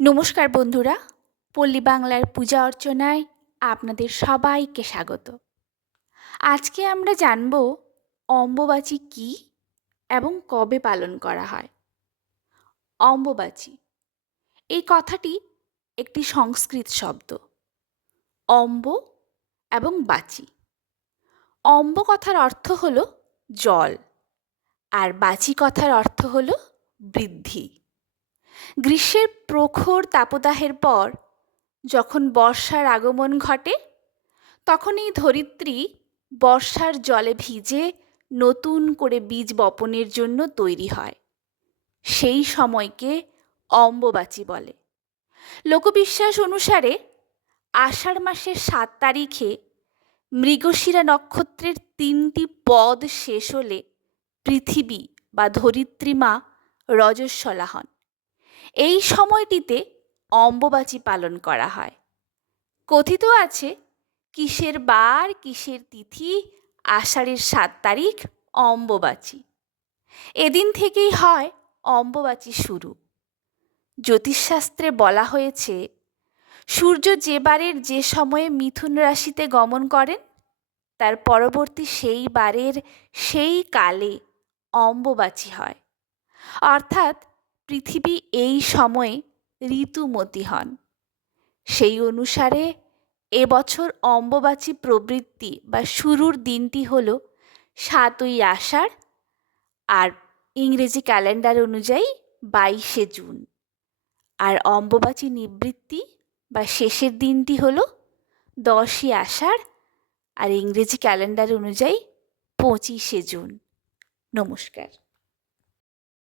নমস্কার বন্ধুরা, পল্লী বাংলার পূজা অর্চনায় আপনাদের সবাইকে স্বাগত। আজকে আমরা জানব অম্বুবাচী কী এবং কবে পালন করা হয়। অম্বুবাচী এই কথাটি একটি সংস্কৃত শব্দ। অম্ব এবং বাচী। অম্ব কথার অর্থ হল জল, আর বাচী কথার অর্থ হল বৃদ্ধি। গ্রীষ্মের প্রখর তাপদাহের পর যখন বর্ষার আগমন ঘটে, তখন এই ধরিত্রী বর্ষার জলে ভিজে নতুন করে বীজ বপনের জন্য তৈরি হয়। সেই সময়কে অম্বুবাচী বলে। লোকবিশ্বাস অনুসারে আষাঢ় মাসের 7 তারিখে মৃগশিরা নক্ষত্রের 3টি পদ শেষ হলে পৃথিবী বা ধরিত্রী মা রজস্বলা হন। এই সময়টিতে অম্বুবাচী পালন করা হয়। কথিত আছে, কিসের বার কিসের তিথি আষাঢ়ের 7 তারিখ অম্বুবাচী। এদিন থেকেই হয় অম্বুবাচী শুরু। জ্যোতিষশাস্ত্রে বলা হয়েছে, সূর্য যে বারের যে সময়ে মিথুন রাশিতে গমন করেন, তার পরবর্তী সেই বারের সেই কালে অম্বুবাচী হয়। অর্থাৎ পৃথিবী এই সময়ে ঋতুমতী হন। সেই অনুসারে এবছর অম্বুবাচী প্রবৃত্তি বা শুরুর দিনটি হল 7ই আষাঢ়, আর ইংরেজি ক্যালেন্ডার অনুযায়ী 22শে জুন। আর অম্বুবাচী নিবৃত্তি বা শেষের দিনটি হল 10ই আষাঢ়, আর ইংরেজি ক্যালেন্ডার অনুযায়ী 25শে জুন। নমস্কার।